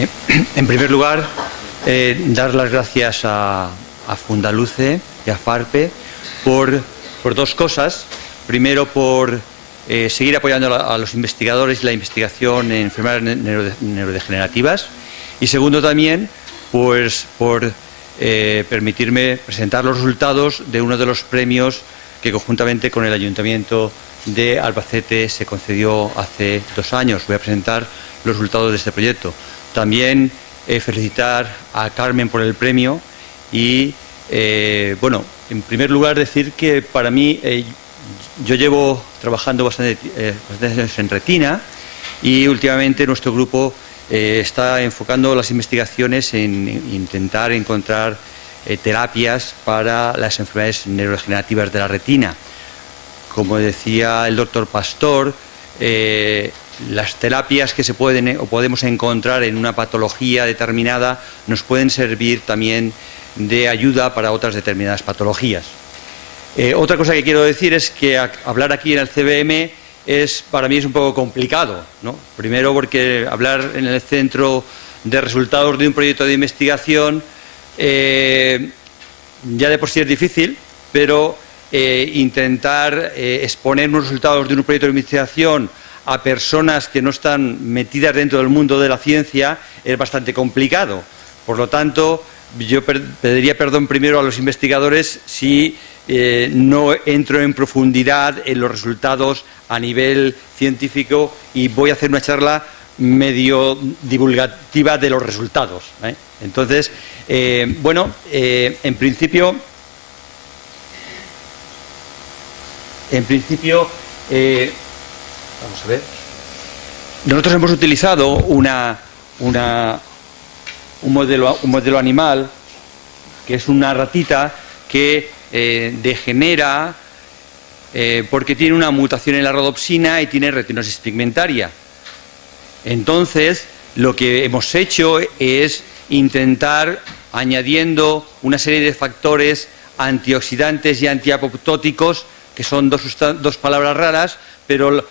En primer lugar, dar las gracias a Fundaluce y a FARPE por dos cosas. Primero, por seguir apoyando a los investigadores y la investigación en enfermedades neurodegenerativas. Y segundo, también, pues por permitirme presentar los resultados de uno de los premios que conjuntamente con el Ayuntamiento de Albacete se concedió hace 2 años. Voy a presentar los resultados de este proyecto. También felicitar a Carmen por el premio y, bueno, en primer lugar decir que para mí, yo llevo trabajando bastantes años en retina y últimamente nuestro grupo está enfocando las investigaciones en intentar encontrar terapias para las enfermedades neurodegenerativas de la retina. Como decía el doctor Pastor, las terapias que se pueden o podemos encontrar en una patología determinada nos pueden servir también de ayuda para otras determinadas patologías. Otra cosa que quiero decir es que hablar aquí en el CBM para mí es un poco complicado, ¿no? Primero porque hablar en el centro de resultados de un proyecto de investigación ya de por sí es difícil, pero intentar exponer unos resultados de un proyecto de investigación a personas que no están metidas dentro del mundo de la ciencia es bastante complicado. Por lo tanto, yo pediría perdón primero a los investigadores si no entro en profundidad en los resultados a nivel científico y voy a hacer una charla medio divulgativa de los resultados, ¿eh? Entonces, bueno, en principio, vamos a ver, nosotros hemos utilizado un modelo animal que es una ratita que degenera porque tiene una mutación en la rodopsina y tiene retinosis pigmentaria. Entonces, lo que hemos hecho es intentar, añadiendo una serie de factores antioxidantes y antiapoptóticos, que son dos palabras raras, pero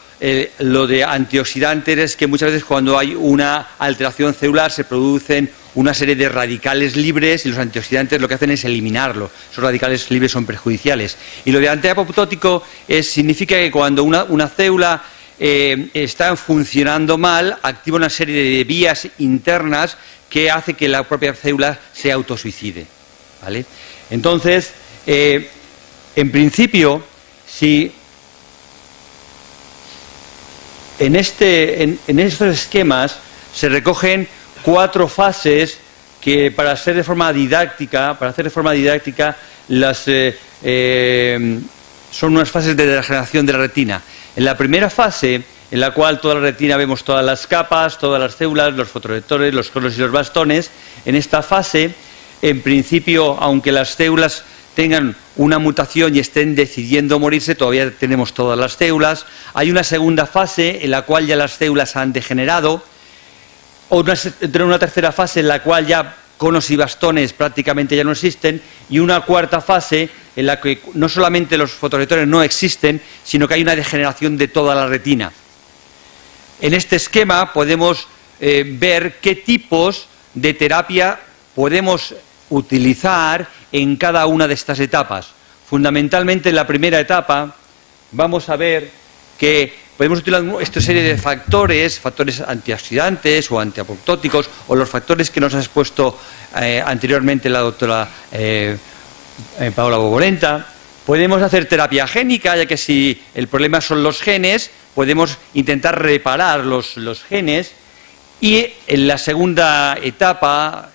lo de antioxidantes es que muchas veces cuando hay una alteración celular se producen una serie de radicales libres y los antioxidantes lo que hacen es eliminarlo. Esos radicales libres son perjudiciales. Y lo de antiapoptótico significa que cuando una célula está funcionando mal, activa una serie de vías internas que hace que la propia célula se autosuicide, ¿vale? Entonces, en principio, si en estos esquemas se recogen 4 fases que para hacer de forma didáctica son unas fases de degeneración de la retina. En la primera fase, en la cual toda la retina vemos todas las capas, todas las células, los fotorreceptores, los conos y los bastones, en esta fase, en principio, aunque las células tengan una mutación y estén decidiendo morirse, todavía tenemos todas las células. Hay una segunda fase en la cual ya las células han degenerado, una tercera fase en la cual ya conos y bastones prácticamente ya no existen, y una cuarta fase en la que no solamente los fotorreceptores no existen, sino que hay una degeneración de toda la retina. En este esquema podemos ver qué tipos de terapia podemos utilizar en cada una de estas etapas. Fundamentalmente en la primera etapa vamos a ver que podemos utilizar esta serie de factores antioxidantes o antiapoptóticos, o los factores que nos ha expuesto anteriormente la doctora Paola Bobolenta. Podemos hacer terapia génica, ya que si el problema son los genes, podemos intentar reparar los genes. Y en la segunda etapa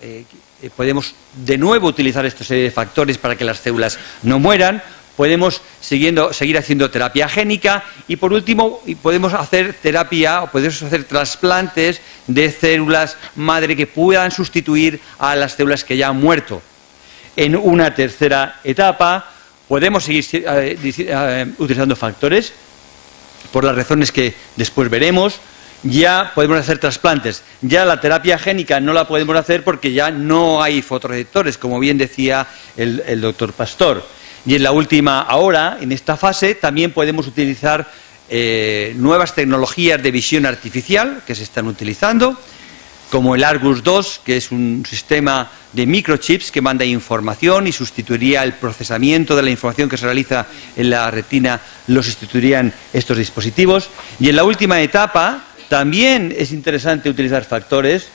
podemos de nuevo utilizar esta serie de factores para que las células no mueran. Podemos seguir haciendo terapia génica y, por último, podemos hacer trasplantes de células madre que puedan sustituir a las células que ya han muerto. En una tercera etapa podemos seguir utilizando factores, por las razones que después veremos. Ya podemos hacer trasplantes. Ya la terapia génica no la podemos hacer porque ya no hay fotorreceptores, como bien decía el doctor Pastor. Y en la última, ahora, en esta fase, también podemos utilizar nuevas tecnologías de visión artificial que se están utilizando. como el Argus 2, que es un sistema de microchips que manda información y sustituiría el procesamiento de la información que se realiza en la retina, lo sustituirían estos dispositivos. Y en la última etapa también es interesante utilizar factores.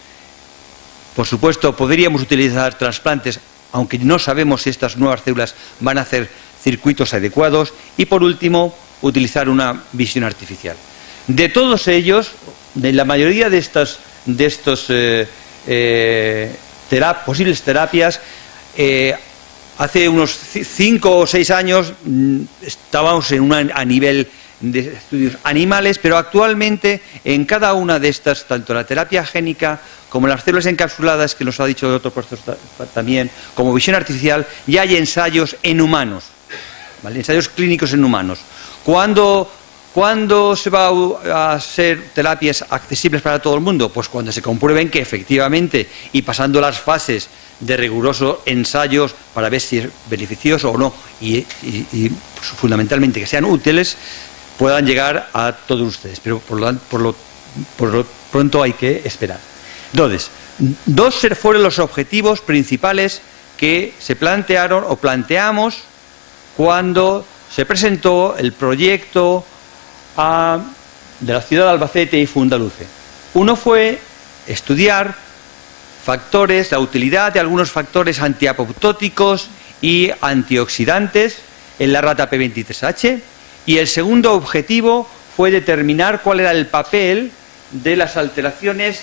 Por supuesto, podríamos utilizar trasplantes, aunque no sabemos si estas nuevas células van a hacer circuitos adecuados. Y por último, utilizar una visión artificial. De todos ellos, de la mayoría de estos posibles terapias, hace unos 5 o 6 años estábamos a nivel de estudios animales, pero actualmente en cada una de estas, tanto la terapia génica como las células encapsuladas, que nos ha dicho el otro profesor también, como visión artificial, ya hay ensayos en humanos, ¿vale? Ensayos clínicos en humanos. ¿Cuándo se va a hacer terapias accesibles para todo el mundo? Pues cuando se comprueben que efectivamente, y pasando las fases de rigurosos ensayos para ver si es beneficioso o no, y fundamentalmente que sean útiles, puedan llegar a todos ustedes. Pero por lo pronto hay que esperar. Entonces, dos fueron los objetivos principales que se plantearon o planteamos cuando se presentó el proyecto de la ciudad de Albacete y Fundaluce. Uno fue estudiar factores, la utilidad de algunos factores antiapoptóticos y antioxidantes en la rata P23H, y el segundo objetivo fue determinar cuál era el papel de las alteraciones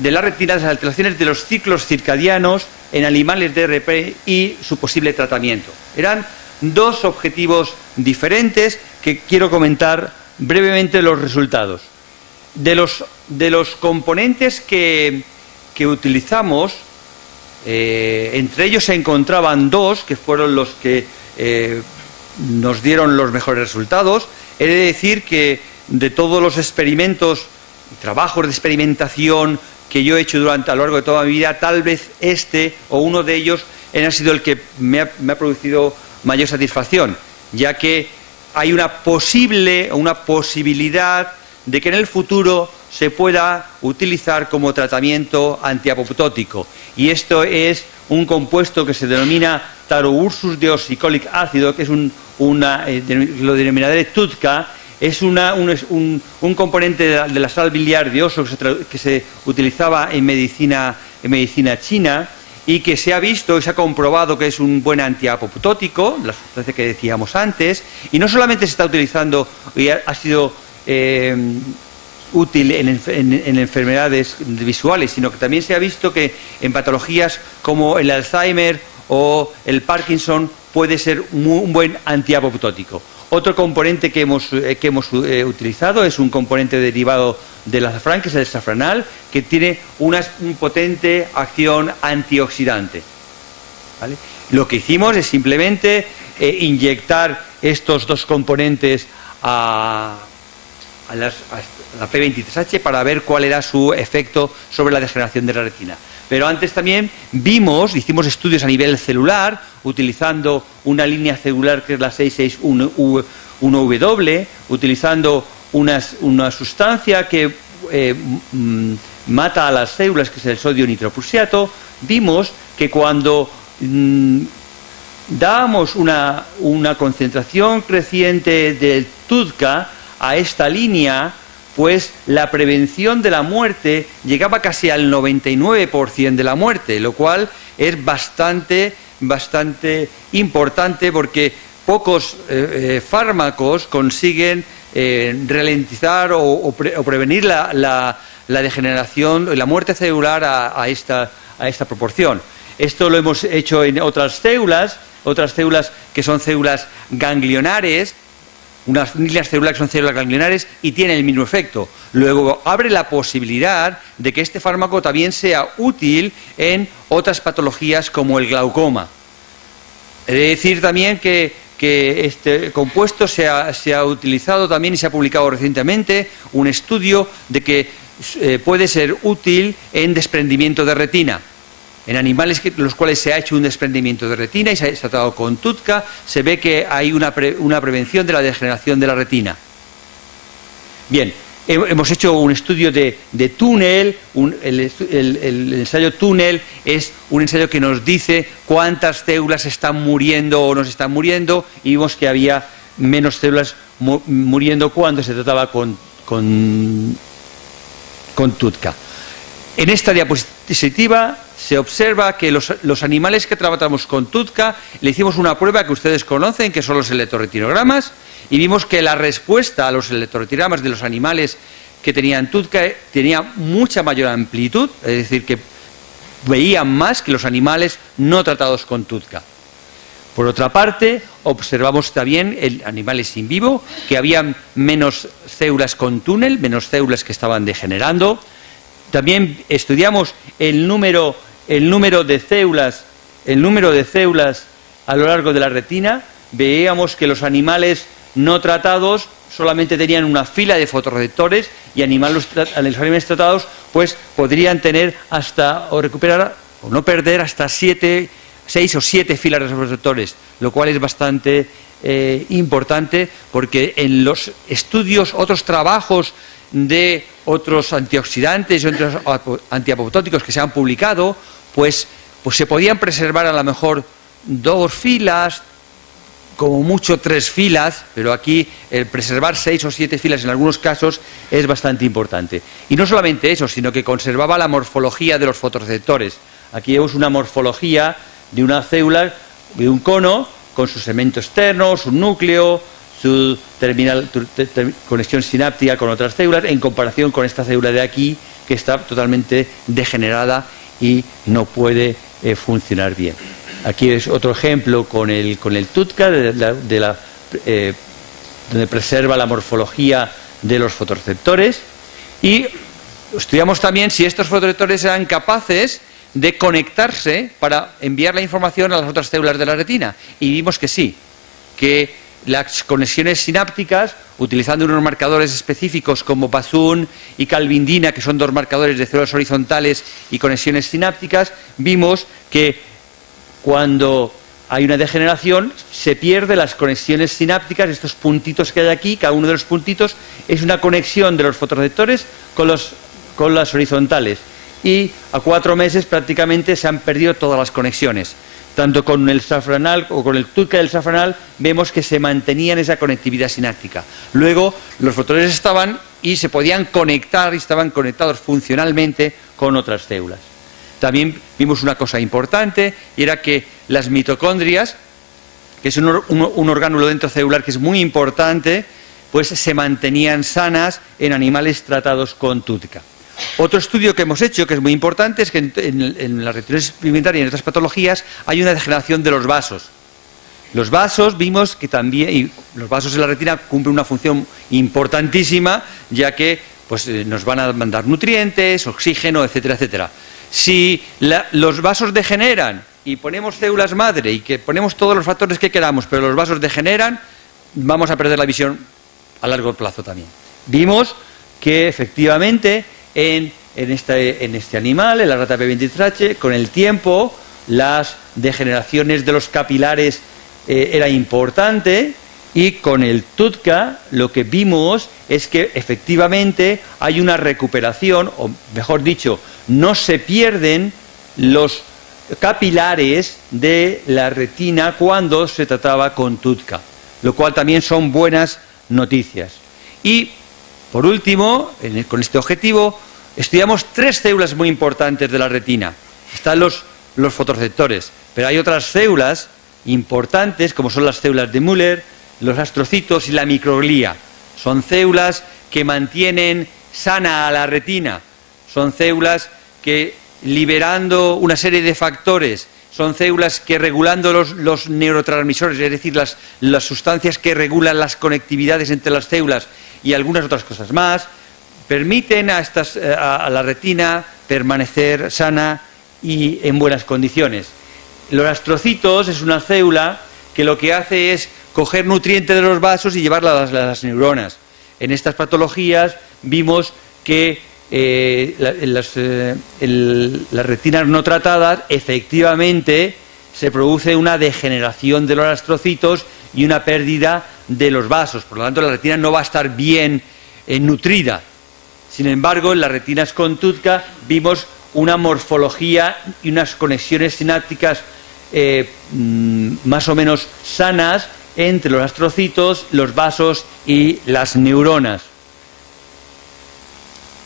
de la retina, las alteraciones de los ciclos circadianos en animales de RP y su posible tratamiento. Eran dos objetivos diferentes que quiero comentar brevemente los resultados. De los componentes que utilizamos, entre ellos se encontraban dos que fueron los que nos dieron los mejores resultados. He de decir que de todos los experimentos, trabajos de experimentación que yo he hecho a lo largo de toda mi vida, tal vez este o uno de ellos ha sido el que me ha producido mayor satisfacción, ya que hay una posibilidad de que en el futuro se pueda utilizar como tratamiento antiapoptótico. Y esto es un compuesto que se denomina tauroursus deoxicólic ácido, que es lo denominaré TUDCA. Es un componente de la sal biliar de oso que se utilizaba en medicina china, y que se ha visto y se ha comprobado que es un buen antiapoptótico, la sustancia que decíamos antes, y no solamente se está utilizando y ha sido útil en enfermedades visuales, sino que también se ha visto que en patologías como el Alzheimer o el Parkinson puede ser un buen antiapoptótico. Otro componente que hemos utilizado es un componente derivado del azafrán, que es el safranal, que tiene una potente acción antioxidante, ¿vale? Lo que hicimos es simplemente inyectar estos dos componentes a la P23H para ver cuál era su efecto sobre la degeneración de la retina. Pero antes también hicimos estudios a nivel celular, utilizando una línea celular que es la 661W, utilizando una sustancia que mata a las células, que es el sodio nitroprusiato. Vimos que cuando dábamos una concentración creciente del TUDCA a esta línea, pues la prevención de la muerte llegaba casi al 99% de la muerte, lo cual es bastante importante, porque pocos fármacos consiguen ralentizar o prevenir la degeneración, la muerte celular a esta proporción. Esto lo hemos hecho en otras células que son células ganglionares, unas líneas celulares que son células ganglionares y tienen el mismo efecto. Luego abre la posibilidad de que este fármaco también sea útil en otras patologías como el glaucoma. He de decir también que este compuesto se ha utilizado también y se ha publicado recientemente un estudio de que puede ser útil en desprendimiento de retina. En animales los cuales se ha hecho un desprendimiento de retina y se ha tratado con TUDCA, se ve que hay una prevención de la degeneración de la retina. Bien, Hemos hecho un estudio de túnel. El ensayo túnel es un ensayo que nos dice cuántas células están muriendo o no se están muriendo, y vimos que había menos células muriendo cuando se trataba con TUDCA. En esta diapositiva se observa que los animales que tratamos con TUDCA le hicimos una prueba que ustedes conocen, que son los electroretinogramas, y vimos que la respuesta a los electroretinogramas de los animales que tenían TUDCA tenía mucha mayor amplitud, es decir, que veían más que los animales no tratados con TUDCA. Por otra parte, observamos también en animales in vivo que había menos células con túnel, menos células que estaban degenerando. También estudiamos el número de células a lo largo de la retina. Veíamos que los animales no tratados solamente tenían una fila de fotorreceptores, y los animales tratados pues podrían tener hasta, o recuperar o no perder, hasta 6 o 7 filas de fotorreceptores, lo cual es bastante importante, porque en los estudios, otros trabajos de otros antioxidantes y otros antiapoptóticos que se han publicado, pues se podían preservar a lo mejor 2 filas, como mucho 3 filas, pero aquí el preservar 6 o 7 filas en algunos casos es bastante importante. Y no solamente eso, sino que conservaba la morfología de los fotorreceptores. Aquí vemos una morfología de una célula, de un cono, con su segmento externo, su núcleo, su conexión sináptica con otras células, en comparación con esta célula de aquí, que está totalmente degenerada y no puede funcionar bien. Aquí es otro ejemplo con el TUDCA, donde preserva la morfología de los fotorreceptores, y estudiamos también si estos fotorreceptores eran capaces de conectarse para enviar la información a las otras células de la retina, y vimos que sí, que las conexiones sinápticas, utilizando unos marcadores específicos como Bazun y calvindina, que son 2 marcadores de células horizontales y conexiones sinápticas, vimos que cuando hay una degeneración se pierden las conexiones sinápticas. Estos puntitos que hay aquí, cada uno de los puntitos es una conexión de los fotorreceptores con las horizontales, y a 4 meses prácticamente se han perdido todas las conexiones. Tanto con el safranal o con el TUDCA del safranal vemos que se mantenía en esa conectividad sináptica. Luego los fotorreceptores estaban y se podían conectar, y estaban conectados funcionalmente con otras células. También vimos una cosa importante, y era que las mitocondrias, que es un orgánulo dendrocelular que es muy importante, pues se mantenían sanas en animales tratados con TUDCA. Otro estudio que hemos hecho, que es muy importante, es que en la retinosis pigmentaria y en otras patologías hay una degeneración de los vasos. Los vasos, vimos que también, y los vasos en la retina cumplen una función importantísima, ya que pues, nos van a mandar nutrientes, oxígeno, etcétera, etcétera. Si los vasos degeneran y ponemos células madre y que ponemos todos los factores que queramos, pero los vasos degeneran, vamos a perder la visión a largo plazo también. Vimos que efectivamente en este animal, en la rata P23H, con el tiempo las degeneraciones de los capilares era importante, y con el TUDCA lo que vimos es que efectivamente hay una recuperación, o mejor dicho, no se pierden los capilares de la retina cuando se trataba con TUDCA, lo cual también son buenas noticias. Y por último, con este objetivo, estudiamos 3 células muy importantes de la retina. Están los fotorreceptores, pero hay otras células importantes, como son las células de Müller, los astrocitos y la microglía. Son células que mantienen sana a la retina, son células que, liberando una serie de factores, son células que, regulando los neurotransmisores, es decir, las sustancias que regulan las conectividades entre las células y algunas otras cosas más, permiten a la retina permanecer sana y en buenas condiciones. Los astrocitos es una célula que lo que hace es coger nutrientes de los vasos y llevarla a las neuronas. En estas patologías vimos que las retinas no tratadas, efectivamente se produce una degeneración de los astrocitos y una pérdida de los vasos. Por lo tanto, la retina no va a estar bien nutrida. Sin embargo, en las retinas con TUDCA vimos una morfología y unas conexiones sinápticas más o menos sanas entre los astrocitos, los vasos y las neuronas.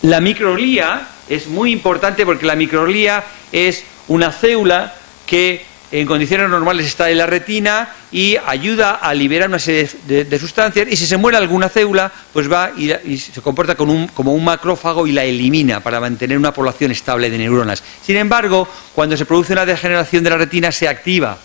La microglía es muy importante porque la microglía es una célula que en condiciones normales está en la retina y ayuda a liberar una serie de sustancias, y si se muere alguna célula, pues va y se comporta como un macrófago y la elimina para mantener una población estable de neuronas. Sin embargo, cuando se produce una degeneración de la retina, se activa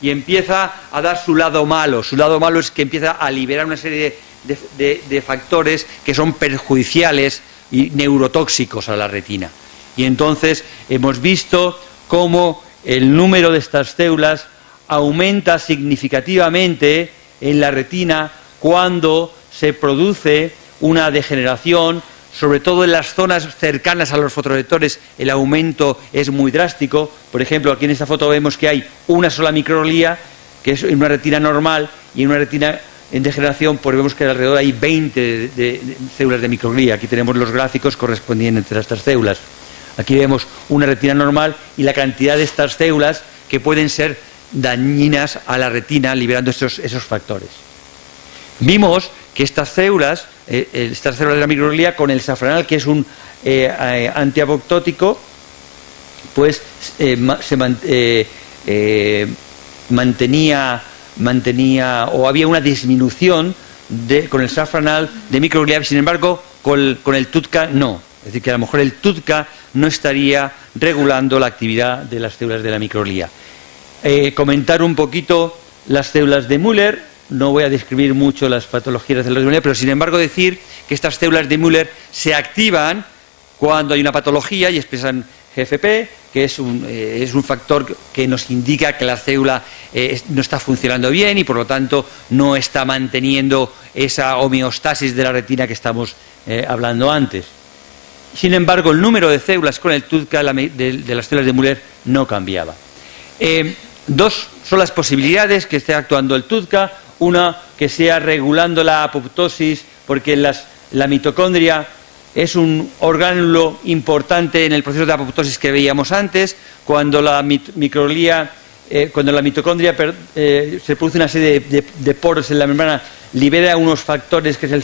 y empieza a dar su lado malo. Su lado malo es que empieza a liberar una serie de factores que son perjudiciales y neurotóxicos a la retina. Y entonces hemos visto cómo el número de estas células aumenta significativamente en la retina cuando se produce una degeneración, sobre todo en las zonas cercanas a los fotorreceptores el aumento es muy drástico. Por ejemplo, aquí en esta foto vemos que hay una sola microglía, que es en una retina normal, y en una retina en degeneración pues vemos que alrededor hay 20 de células de microglía. Aquí tenemos los gráficos correspondientes a estas células. Aquí vemos una retina normal y la cantidad de estas células que pueden ser dañinas a la retina, liberando esos factores. Vimos que estas células de la microglía con el safranal, que es un antiapoptótico, pues mantenía o había una disminución con el safranal de microglía. Sin embargo, con el TUDCA no. Es decir, que a lo mejor el TUDCA no estaría regulando la actividad de las células de la microglía. Comentar un poquito las células de Müller. No voy a describir mucho las patologías de células de Müller, pero sin embargo decir que estas células de Müller se activan cuando hay una patología y expresan GFP, que es un factor que nos indica que la célula no está funcionando bien y por lo tanto no está manteniendo esa homeostasis de la retina que estamos hablando antes. Sin embargo, el número de células con el TUDCA de las células de Müller no cambiaba. Dos son las posibilidades que esté actuando el TUDCA. Una, que sea regulando la apoptosis, porque la mitocondria es un orgánulo importante en el proceso de apoptosis que veíamos antes. Cuando la mitocondria se produce una serie de poros en la membrana, libera unos factores que es el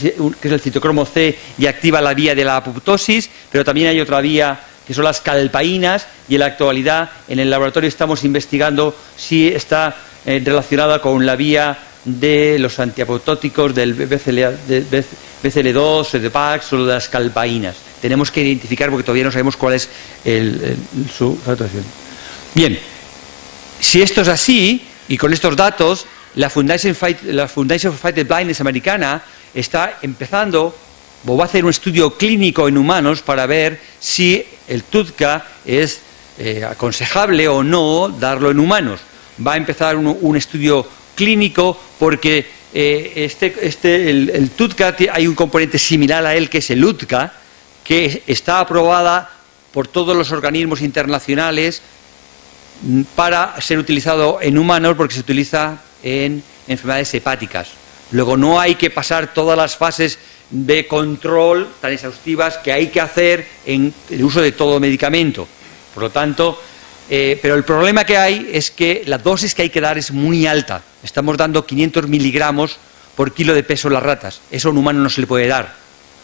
citocromo C y activa la vía de la apoptosis, pero también hay otra vía que son las calpaínas, y en la actualidad en el laboratorio estamos investigando si está relacionada con la vía de los antiapoptóticos del BCL2, de PAX o de las calpaínas. Tenemos que identificar porque todavía no sabemos cuál es su actuación. Bien, si esto es así, y con estos datos, la Foundation for Fighting Blindness americana está empezando o va a hacer un estudio clínico en humanos para ver si el TUDCA es aconsejable o no darlo en humanos. Va a empezar un estudio clínico porque el TUDCA hay un componente similar a él que es el UDCA, que está aprobada por todos los organismos internacionales para ser utilizado en humanos porque se utiliza en enfermedades hepáticas. Luego no hay que pasar todas las fases de control tan exhaustivas que hay que hacer en el uso de todo medicamento. Por lo tanto, pero el problema que hay es que la dosis que hay que dar es muy alta. Estamos dando 500 miligramos por kilo de peso en las ratas. Eso a un humano no se le puede dar.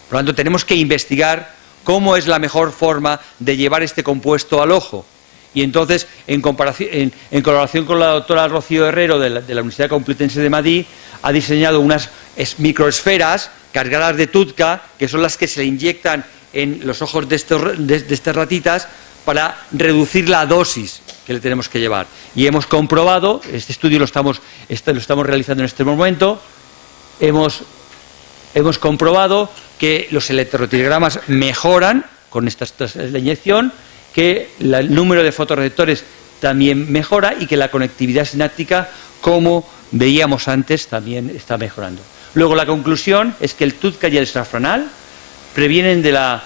Por lo tanto, tenemos que investigar cómo es la mejor forma de llevar este compuesto al ojo. Y entonces, en colaboración con la doctora Rocío Herrero de la Universidad Complutense de Madrid, ha diseñado unas microesferas cargadas de TUDCA, que son las que se le inyectan en los ojos de estas ratitas para reducir la dosis que le tenemos que llevar. Y hemos comprobado, este estudio lo estamos realizando en este momento, hemos comprobado que los electrotelegramas mejoran con esta inyección, que el número de fotorreceptores también mejora y que la conectividad sináptica, como veíamos antes, también está mejorando. Luego la conclusión es que el TUDCA y el safranal previenen de la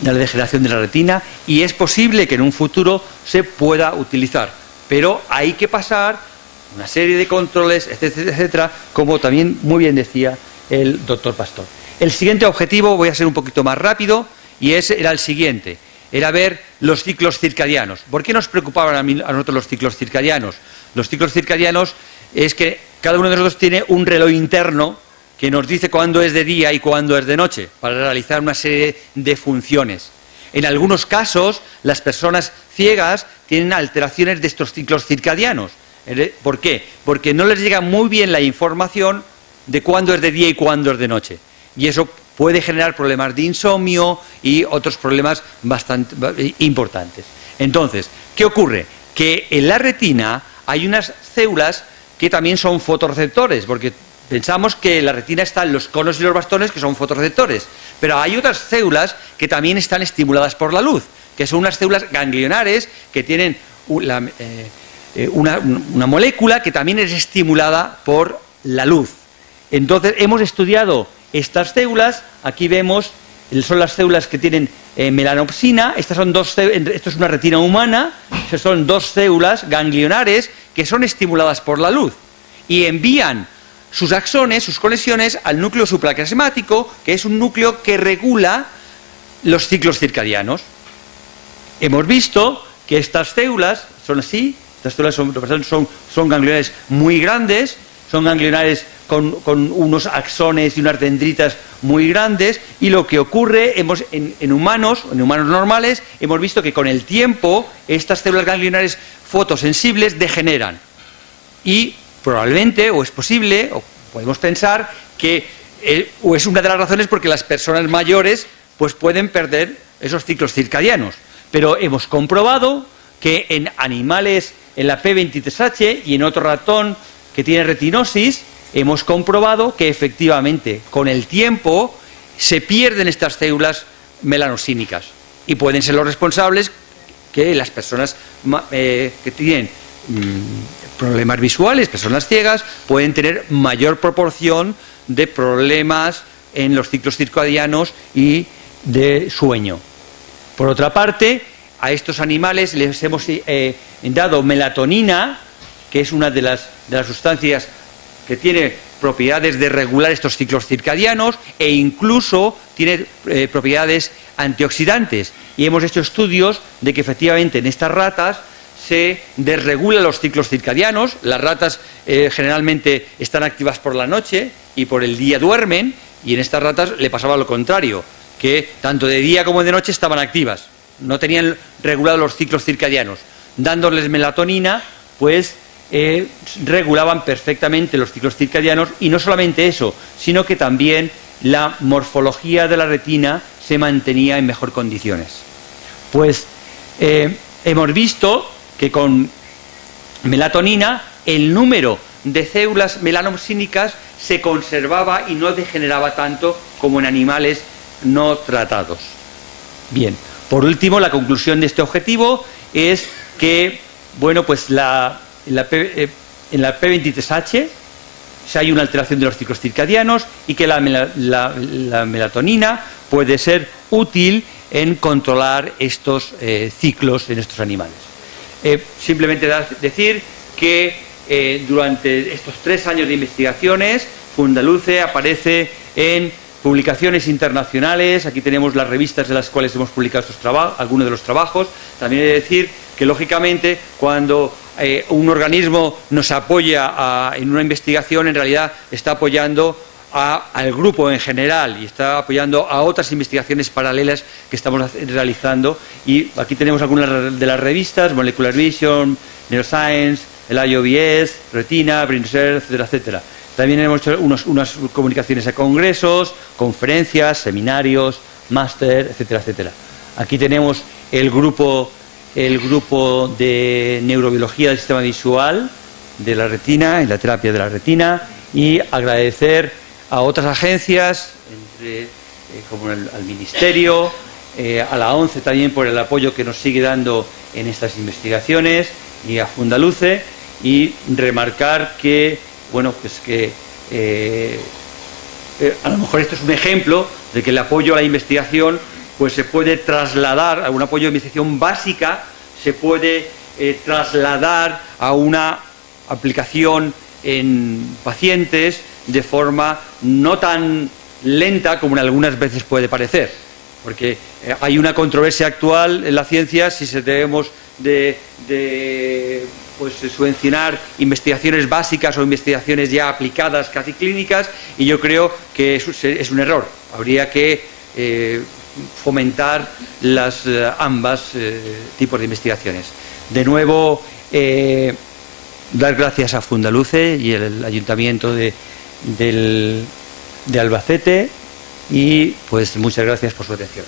degeneración de la retina y es posible que en un futuro se pueda utilizar, pero hay que pasar una serie de controles, etcétera, etcétera, como también muy bien decía el doctor Pastor. El siguiente objetivo, voy a ser un poquito más rápido, y era el siguiente, era ver los ciclos circadianos. ¿Por qué nos preocupaban a nosotros los ciclos circadianos? Los ciclos circadianos es que cada uno de nosotros tiene un reloj interno que nos dice cuándo es de día y cuándo es de noche, para realizar una serie de funciones. En algunos casos, las personas ciegas tienen alteraciones de estos ciclos circadianos. ¿Por qué? Porque no les llega muy bien la información de cuándo es de día y cuándo es de noche. Y eso puede generar problemas de insomnio y otros problemas bastante importantes. Entonces, ¿qué ocurre? Que en la retina hay unas células que también son fotorreceptores, porque pensamos que en la retina están los conos y los bastones, que son fotorreceptores, pero hay otras células que también están estimuladas por la luz, que son unas células ganglionares que tienen una molécula que también es estimulada por la luz. Entonces, hemos estudiado estas células. Aquí vemos, son las células que tienen melanopsina. Esto es una retina humana. Son dos células ganglionares que son estimuladas por la luz y envían sus axones, sus conexiones, al núcleo supraquiasmático, que es un núcleo que regula los ciclos circadianos. Hemos visto que estas células son así. Estas células son ganglionares muy grandes, son ganglionares con unos axones y unas dendritas muy grandes, y lo que ocurre en humanos normales, hemos visto que con el tiempo estas células ganglionares fotosensibles degeneran, y probablemente, o es posible, o podemos pensar que o es una de las razones porque las personas mayores pues pueden perder esos ciclos circadianos. Pero hemos comprobado que en animales, en la P23H y en otro ratón que tiene retinosis, hemos comprobado que efectivamente con el tiempo se pierden estas células melanosínicas, y pueden ser los responsables que las personas que tienen problemas visuales, personas ciegas, pueden tener mayor proporción de problemas en los ciclos circadianos y de sueño. Por otra parte, a estos animales les hemos dado melatonina, que es una de las sustancias que tiene propiedades de regular estos ciclos circadianos, e incluso tiene propiedades antioxidantes. Y hemos hecho estudios de que efectivamente en estas ratas se desregulan los ciclos circadianos. Las ratas generalmente están activas por la noche y por el día duermen, y en estas ratas le pasaba lo contrario, que tanto de día como de noche estaban activas, no tenían regulados los ciclos circadianos. Dándoles melatonina, pues regulaban perfectamente los ciclos circadianos, y no solamente eso, sino que también la morfología de la retina se mantenía en mejor condiciones. Pues hemos visto que con melatonina el número de células melanopsínicas se conservaba y no degeneraba tanto como en animales no tratados. Bien, por último, la conclusión de este objetivo es que, bueno, pues en la P23H hay una alteración de los ciclos circadianos, y que la melatonina puede ser útil en controlar estos ciclos en estos animales. Simplemente decir que durante estos 3 años de investigaciones, Fundaluce aparece en publicaciones internacionales. Aquí tenemos las revistas en las cuales hemos publicado algunos de los trabajos. También he de decir que, lógicamente, cuando un organismo nos apoya en una investigación, en realidad está apoyando al grupo en general, y está apoyando a otras investigaciones paralelas que estamos realizando. Y aquí tenemos algunas de las revistas: Molecular Vision, Neuroscience, el IOBS, Retina, Brain Research, etcétera, etcétera. También hemos hecho unas comunicaciones a congresos, conferencias, seminarios, máster, etcétera, etcétera. Aquí tenemos el grupo de neurobiología del sistema visual de la retina, en la terapia de la retina, y agradecer a otras agencias, como al Ministerio, a la ONCE también por el apoyo que nos sigue dando en estas investigaciones, y a Fundaluce, y remarcar que, bueno, pues que a lo mejor esto es un ejemplo de que el apoyo a la investigación pues se puede trasladar a un apoyo de investigación básica, se puede trasladar a una aplicación en pacientes de forma no tan lenta como en algunas veces puede parecer, porque hay una controversia actual en la ciencia si se debemos de subvencionar investigaciones básicas o investigaciones ya aplicadas, casi clínicas, y yo creo que eso es un error. Habría que fomentar ambas tipos de investigaciones. De nuevo, dar gracias a Fundaluce y el Ayuntamiento de Albacete, y pues muchas gracias por su atención.